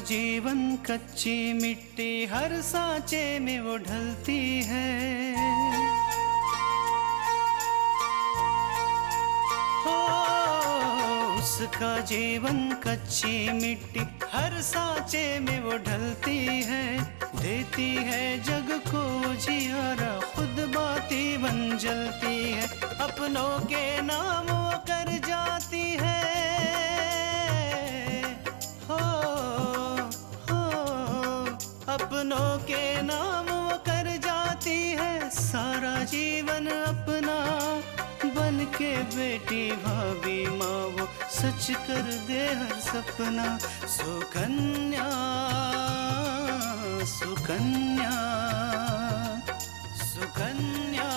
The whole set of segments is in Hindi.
जीवन कच्ची मिट्टी हर सांचे में वो ढलती है। हो उसका जीवन कच्ची मिट्टी हर सांचे में वो ढलती है। देती है जग को जियारा खुद बाती बन जलती है। अपनों के नाम वो कर जाती है। अपनों के नाम वो कर जाती है। सारा जीवन अपना बन के बेटी भाभी माँ वो सच कर दे हर सपना। सुकन्या सुकन्या सुकन्या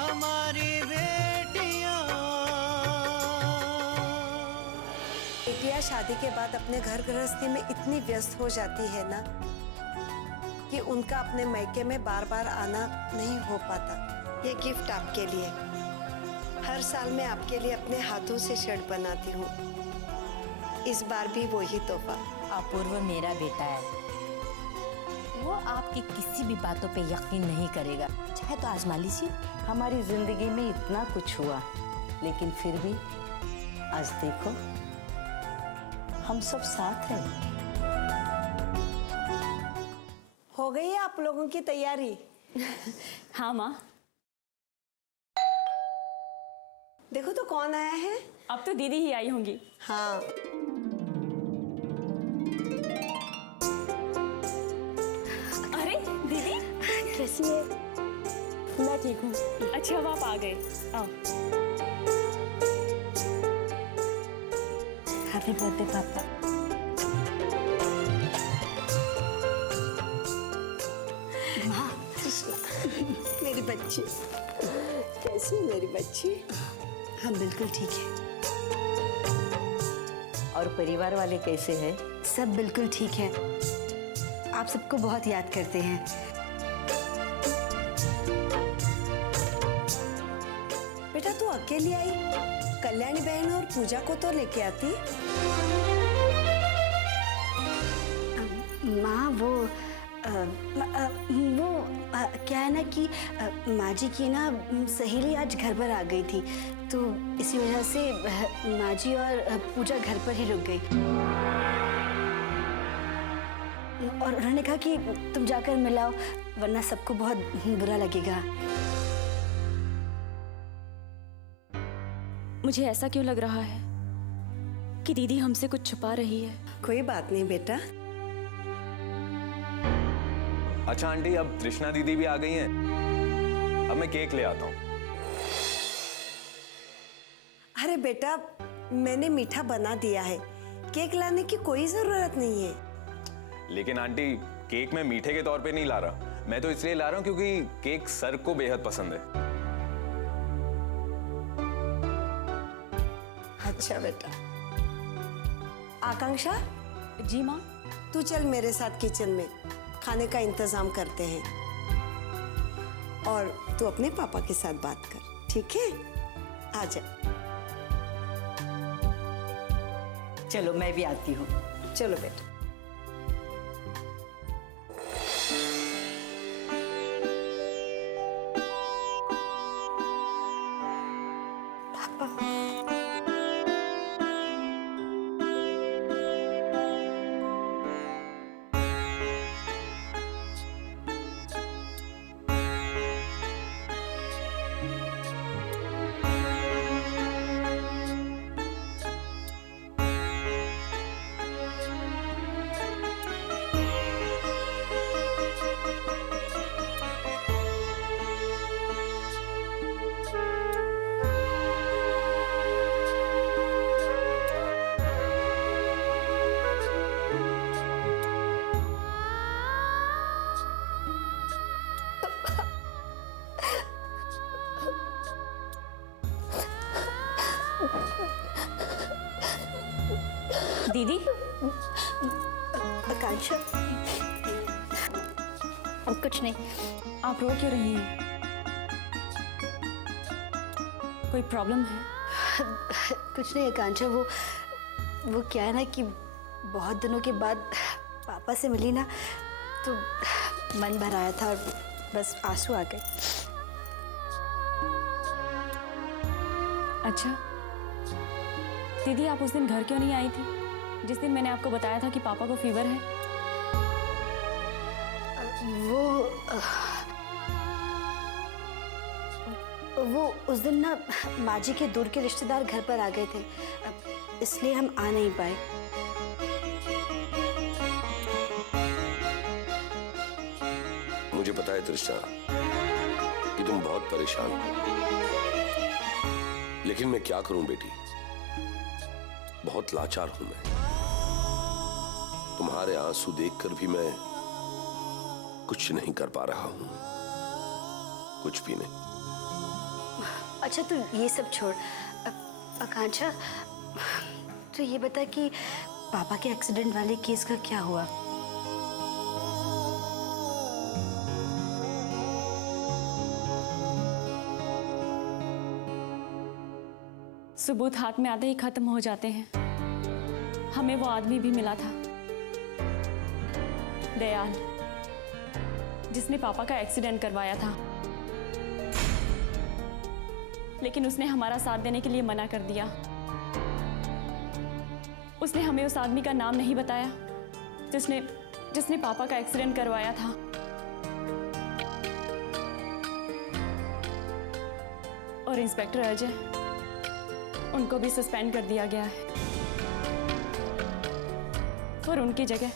हमारी बेटियाँ। बेटियाँ शादी के बाद अपने घर गृहस्थी में इतनी व्यस्त हो जाती है ना कि उनका अपने मायके में बार बार आना नहीं हो पाता। ये गिफ्ट आपके लिए। हर साल मैं आपके लिए अपने हाथों से शर्ट बनाती हूँ। इस बार भी वही तोहफा। अपूर्व मेरा बेटा है, वो आपकी किसी भी बातों पे यकीन नहीं करेगा। चाहे तो आजमा लीजिए। हमारी जिंदगी में इतना कुछ हुआ, लेकिन फिर भी आज देखो हम सब साथ हैं। हो गई है आप लोगों की तैयारी? हाँ माँ। देखो तो कौन आया है। अब तो दीदी ही आई होंगी। हाँ अरे दीदी कैसी है? मैं ठीक हूँ। अच्छा अब आप आ गए। आओ। हैप्पी बर्थडे पापा। मेरी बच्ची कैसी है मेरी बच्ची? हम बिल्कुल ठीक है। और परिवार वाले कैसे हैं? सब बिल्कुल ठीक है। आप सबको बहुत याद करते हैं। बेटा तू अकेली आई, कल्याणी बहन और पूजा को तो लेके आती। माँ वो क्या है ना कि माँ जी की ना सहेली आज घर पर आ गई थी, तो इसी वजह से माँ जी और पूजा घर पर ही रुक गई। और उन्होंने कहा कि तुम जाकर मिलाओ, वरना सबको बहुत बुरा लगेगा। मुझे ऐसा क्यों लग रहा है कि दीदी हमसे कुछ छुपा रही है? कोई बात नहीं बेटा। अच्छा आंटी, अब तृष्णा दीदी भी आ गई हैं। अब मैं केक ले आता हूँ। अरे बेटा मैंने मीठा बना दिया है, केक लाने की कोई जरूरत नहीं है। लेकिन आंटी केक मैं मीठे के तौर पे नहीं ला रहा, मैं तो इसलिए ला रहा हूँ क्योंकि केक सर को बेहद पसंद है। अच्छा बेटा। आकांक्षा जी माँ। तू चल मेरे साथ किचन में, खाने का इंतजाम करते हैं। और तू अपने पापा के साथ बात कर, ठीक है? आजा। चलो मैं भी आती हूँ। चलो बेटा। दीदी आकांक्षा कुछ नहीं, आप रो क्यों रही हैं? कोई प्रॉब्लम है? कुछ नहीं आकांक्षा, वो क्या है ना कि बहुत दिनों के बाद पापा से मिली ना, तो मन भर आया था और बस आंसू आ गए। अच्छा दीदी, आप उस दिन घर क्यों नहीं आई थी जिस दिन मैंने आपको बताया था कि पापा को फीवर है? वो उस दिन ना माँ जी के दूर के रिश्तेदार घर पर आ गए थे, इसलिए हम आ नहीं पाए। मुझे पता है त्रिशा कि तुम बहुत परेशान हो, लेकिन मैं क्या करूं बेटी, बहुत लाचार हूं मैं। तुम्हारे आंसू देखकर भी मैं कुछ नहीं कर पा रहा हूं, कुछ भी नहीं। अच्छा तू ये सब छोड़, आकांक्षा तो ये बता कि पापा के एक्सीडेंट वाले केस का क्या हुआ? सबूत हाथ में आते ही खत्म हो जाते हैं। हमें वो आदमी भी मिला था, दयाल, जिसने पापा का एक्सीडेंट करवाया था, लेकिन उसने हमारा साथ देने के लिए मना कर दिया। उसने हमें उस आदमी का नाम नहीं बताया जिसने पापा का एक्सीडेंट करवाया था। और इंस्पेक्टर अजय, उनको भी सस्पेंड कर दिया गया है और उनकी जगह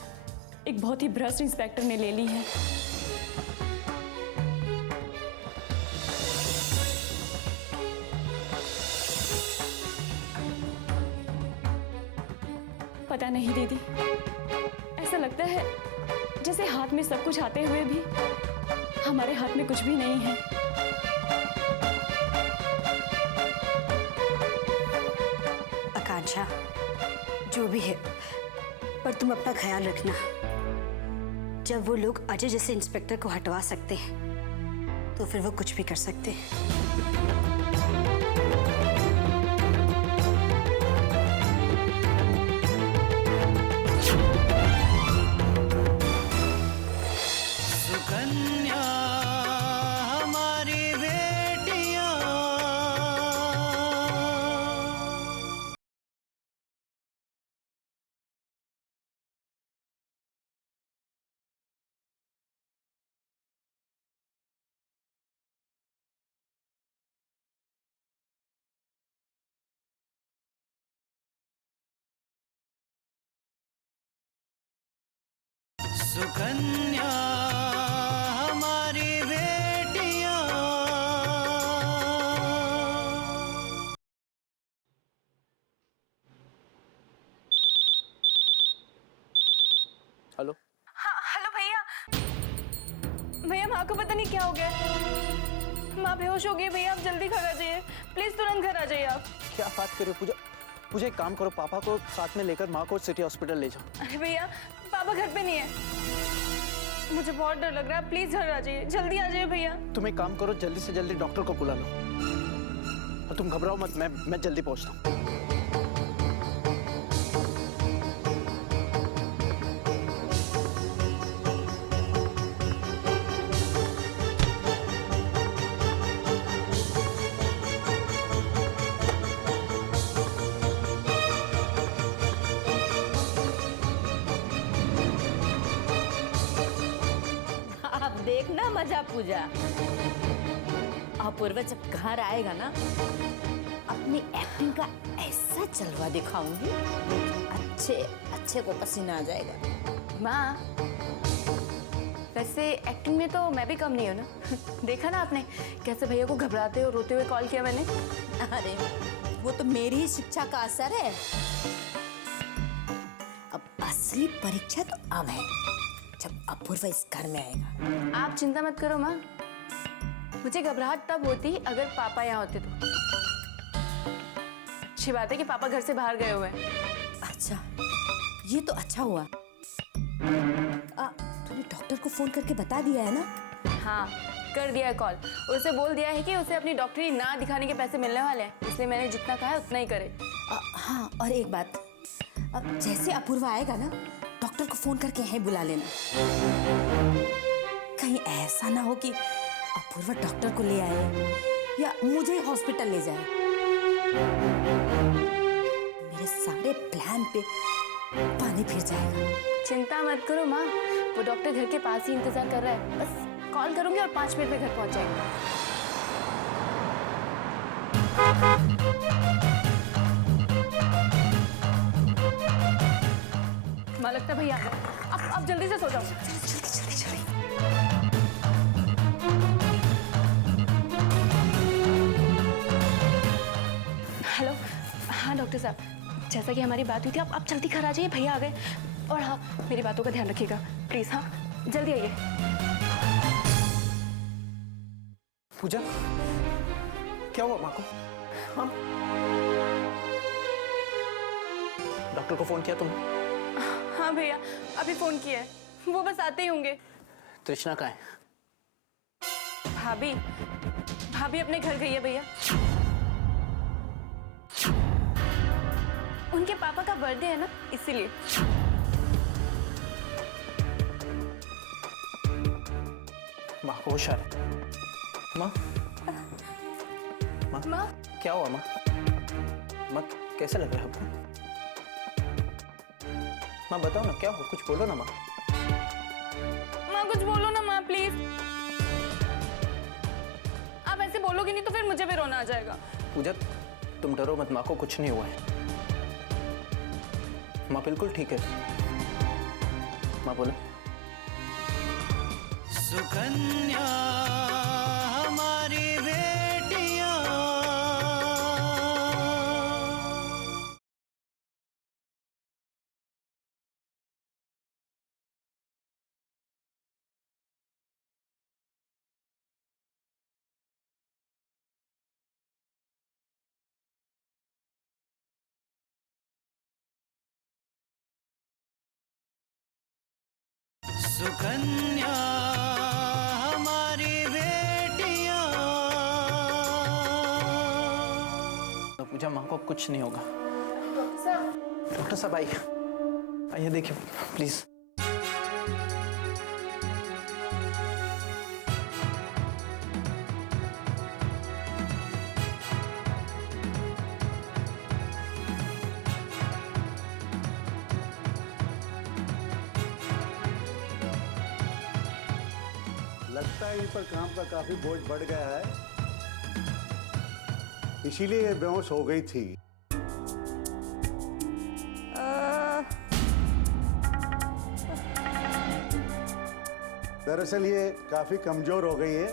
एक बहुत ही भ्रष्ट इंस्पेक्टर ने ले ली है। पता नहीं दीदी, ऐसा लगता है जैसे हाथ में सब कुछ आते हुए भी हमारे हाथ में कुछ भी नहीं है। आकांक्षा, जो भी है, पर तुम अपना ख्याल रखना। जब वो लोग अजय जैसे इंस्पेक्टर को हटवा सकते हैं तो फिर वो कुछ भी कर सकते हैं। सुकन्या हमारी बेटियां। सुकन्या हमारी बेटियां। हेलो। हाँ हेलो भैया। भैया माँ को पता नहीं क्या हो गया, माँ बेहोश हो गई। भैया आप जल्दी घर आ जाइए, प्लीज तुरंत घर आ जाइए आप। क्या बात कर रहे हो पूजा? मुझे एक काम करो, पापा को साथ में लेकर माँ को सिटी हॉस्पिटल ले जाओ। अरे भैया पापा घर पे नहीं है, मुझे बहुत डर लग रहा है, प्लीज घर आ जाइए, जल्दी आ जाइए भैया। तुम एक काम करो, जल्दी से जल्दी डॉक्टर को बुला लो और तुम घबराओ मत, मैं जल्दी पहुंचता हूँ। अब देखना मजा पूजा। अपूर्व जब घर आएगा ना, अपनी एक्टिंग का ऐसा जलवा दिखाऊंगी, अच्छे को पसीना आ जाएगा। माँ वैसे एक्टिंग में तो मैं भी कम नहीं हूँ ना। देखा ना आपने कैसे भैया को घबराते और रोते हुए कॉल किया मैंने। अरे वो तो मेरी ही शिक्षा का असर है। अब असली परीक्षा तो अब है, जब अपूर्व इस घर में आएगा। आप चिंता मत करो माँ, मुझे घबराहट तब होती अगर पापा यहाँ होते तो। अच्छी बात है कि पापा घर से बाहर गए हुए हैं। अच्छा, ये तो अच्छा हुआ। तूने डॉक्टर को फोन करके बता दिया है ना? हाँ कर दिया है कॉल, उसे बोल दिया है कि उसे अपनी डॉक्टरी ना दिखाने के पैसे मिलने वाले हैं, इसलिए मैंने जितना कहा है उतना ही करे। हाँ, और एक बात, अब जैसे अपूर्वा आएगा ना, डॉक्टर को फोन करके यहीं बुला लेना। कहीं ऐसा ना हो कि अपूर्वा डॉक्टर को ले आए या मुझे हॉस्पिटल ले जाए। मेरे सारे प्लान पे पानी फिर जाएगा। चिंता मत करो माँ, वो डॉक्टर घर के पास ही इंतजार कर रहा है। बस कॉल करूंगी और 5 मिनट में घर पहुंच जाएगा। माँ लगता है भैया अब जल्दी से सो जाओ। हेलो, हाँ डॉक्टर साहब, जैसा कि हमारी बात हुई थी, आप जल्दी घर आ जाइए, भैया आ गए। और हाँ, मेरी बातों का ध्यान रखिएगा प्लीज। हाँ जल्दी आइए। पूजा, क्या हुआ माँ को? हाँ? डॉक्टर को फोन किया तुमने? हाँ भैया, अभी फोन किया है, वो बस आते ही होंगे। तृष्णा कहाँ है? भाभी अपने घर गई है भैया। उनके पापा का बर्थडे है ना, इसीलिए। माँ को होश आ रहा है? माँ? माँ? क्या हुआ माँ? माँ कैसा लग रहा है आपको? माँ बताओ ना, क्या हुआ? कुछ बोलो ना माँ। माँ कुछ बोलो ना माँ, प्लीज। आप ऐसे बोलोगे नहीं तो फिर मुझे भी रोना आ जाएगा। पूजा, तुम डरो मत, माँ को कुछ नहीं हुआ है। माँ बिल्कुल ठीक है। माँ बोलो। सुकन्या हमारी बेटियां, सुकन्या हमारी बेटियां। पूजा, माँ को कुछ नहीं होगा। डॉक्टर साहब आइए देखिए प्लीज। लगता है इन पर काम का काफी बोझ बढ़ गया है, इसीलिए ये बेहोश हो गई थी। दरअसल ये काफी कमजोर हो गई है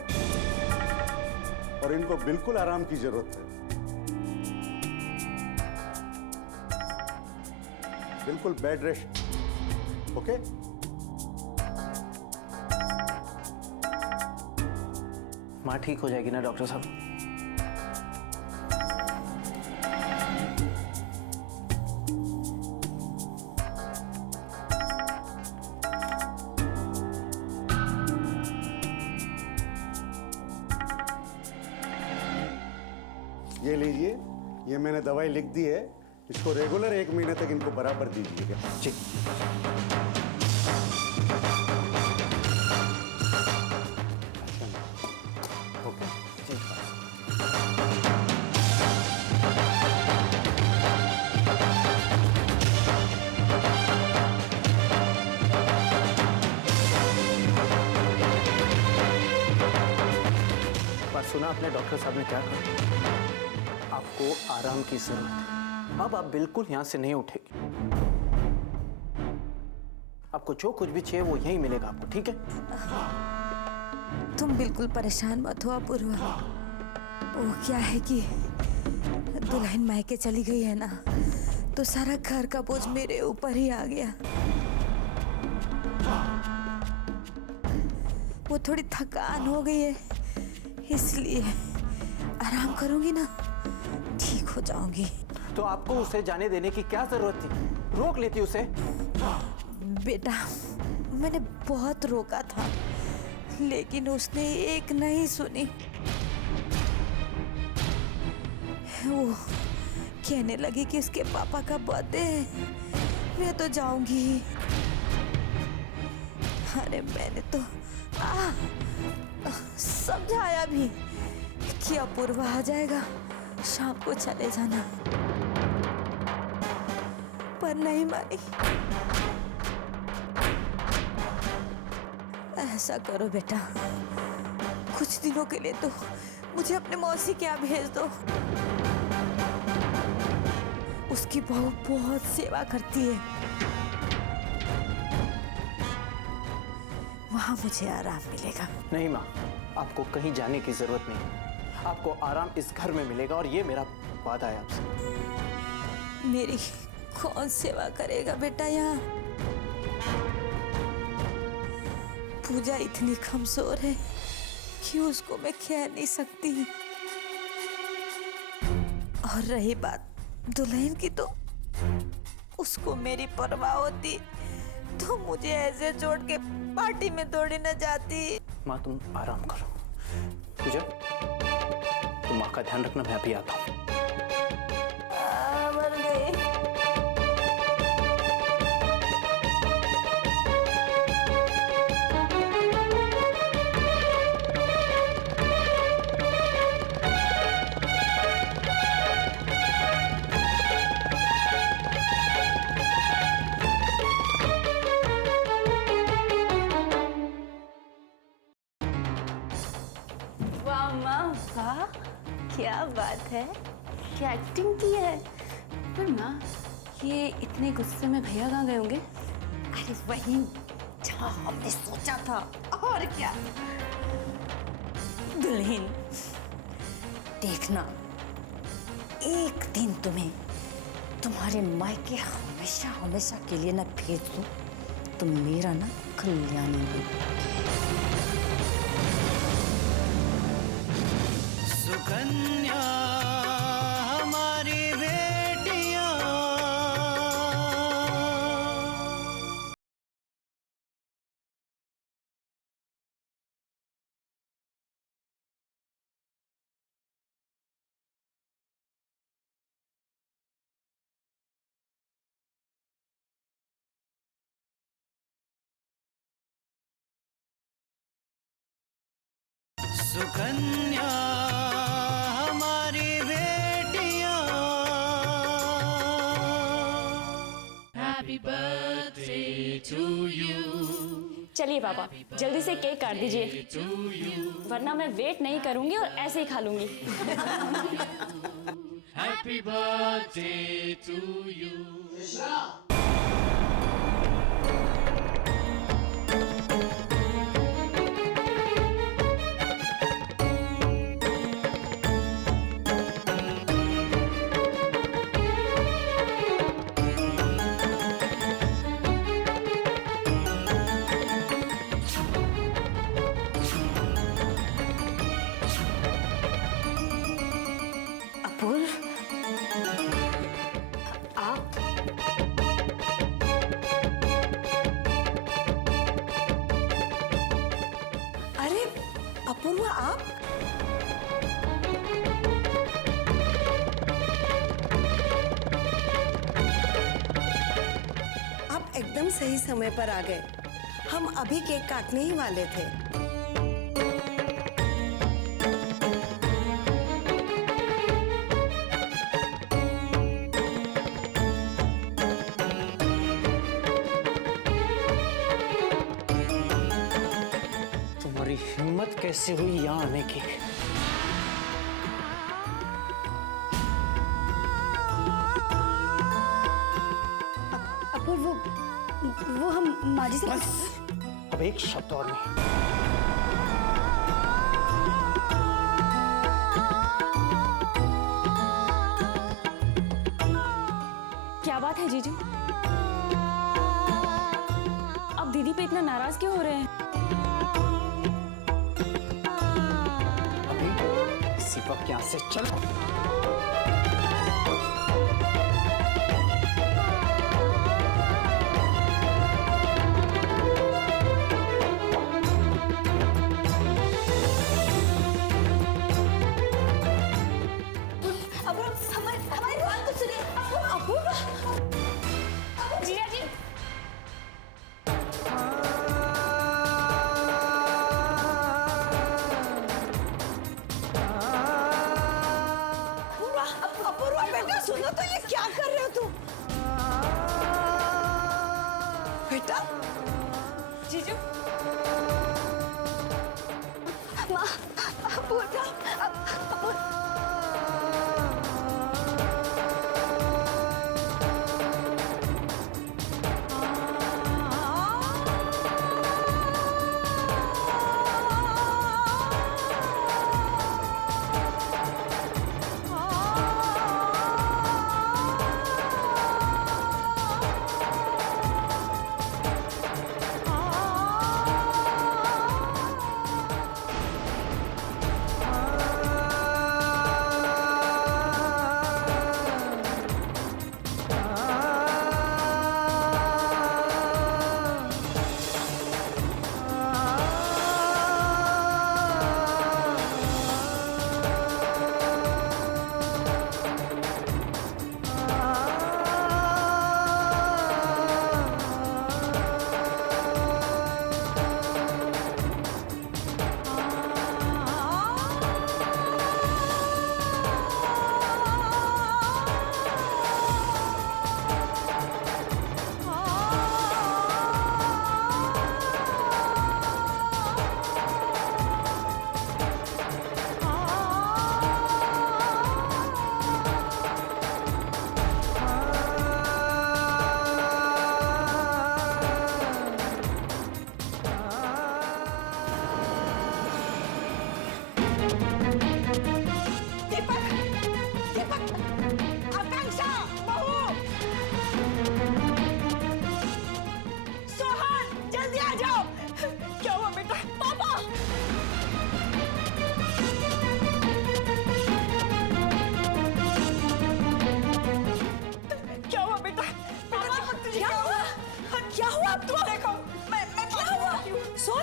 और इनको बिल्कुल आराम की जरूरत है। बिल्कुल बेड रेस्ट। ओके? माँ ठीक हो जाएगी ना डॉक्टर साहब? ये लीजिए, ये मैंने दवाई लिख दी है, इसको रेगुलर 1 महीने तक इनको बराबर दीजिएगा। जी। सुना आपने डॉक्टर साहब ने क्या कहा? आपको आराम की जरूरत है। अब आप बिल्कुल यहां से नहीं उठेंगे। आपको जो कुछ भी चाहिए वो यहीं मिलेगा आपको, ठीक है? तुम बिल्कुल परेशान मत हो अपूर्वा। वो क्या है कि दुल्हन मायके चली गई है ना, तो सारा घर का बोझ मेरे ऊपर ही आ गया। वो थोड़ी थकान हो गई है, इसलिए आराम करूंगी ना, ठीक हो जाऊंगी। तो आपको उसे जाने देने की क्या जरूरत थी? रोक लेती उसे। बेटा, मैंने बहुत रोका था, लेकिन उसने एक नहीं सुनी। वो कहने लगी कि उसके पापा का बर्थडे है, मैं तो जाऊंगी ही। अरे मैंने तो समझाया भी कि अपूर्वा आ जाएगा, शाम को चले जाना, पर नहीं मानी। ऐसा करो बेटा, कुछ दिनों के लिए तो मुझे अपने मौसी के यहाँ भेज दो। उसकी बहू बहुत सेवा करती है, वहां मुझे आराम मिलेगा। नहीं माँ, आपको कहीं जाने की जरूरत नहीं, आपको आराम इस घर में मिलेगा और ये मेरा वादा है आपसे। मेरी कौन सेवा करेगा बेटा यहाँ? पूजा इतनी कमजोर है कि उसको मैं कह नहीं सकती। और रही बात दुल्हन की, तो उसको मेरी परवाह होती तो मुझे ऐसे छोड़ के पार्टी में दौड़ी न जाती। माँ तुम आराम करो। पूजा, तुम माँ का ध्यान रखना, मैं अभी आता हूँ। मर गई। वाह माँ वाह, क्या बात है, क्या एक्टिंग की है। पर माँ, ये इतने गुस्से में भैया कहाँ गए होंगे? अरे वही जहाँ हमने सोचा था, और क्या। दुल्हन, देखना एक दिन तुम्हें तुम्हारे मायके हमेशा हमेशा के लिए ना भेज दूं, तुम मेरा ना कल्याणी हो। सुकन्या हमारी बेटियां, सुकन्या हमारी बेटियां। चलिए पापा, जल्दी से केक काट दीजिए, वरना मैं वेट नहीं करूंगी और ऐसे ही खा लूंगी। Happy birthday to you. Apurv, आप? अरे अपूर्वा, आप? आप एकदम सही समय पर आ गए। हम अभी केक काटने ही वाले थे। तुम्हारी हिम्मत कैसे हुई यहाँ आने की? अपूर्व, वो हम माँ जी से बस, अब एक शब्द और नहीं। क्या बात है जीजू, अब दीदी पे इतना नाराज क्यों हो रहे हैं? अभी इसी वक्त यहाँ से चलो। जीजा जी, उठाओ अबू।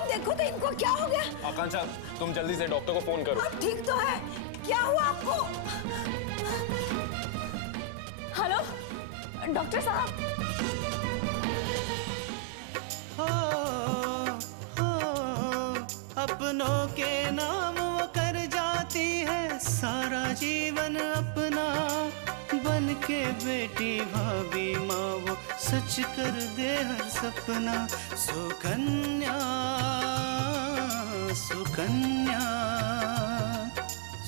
देखो तो इनको क्या हो गया? आकांक्षा, तुम जल्दी से डॉक्टर को फोन करो। अब ठीक तो है, क्या हुआ आपको? हेलो डॉक्टर साहब। अपनों के नाम वो कर जाती है सारा जीवन अपना, बन के बेटी भाभी माँ वो सच कर दे हर सपना। सुकन्या सुकन्या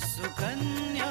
सुकन्या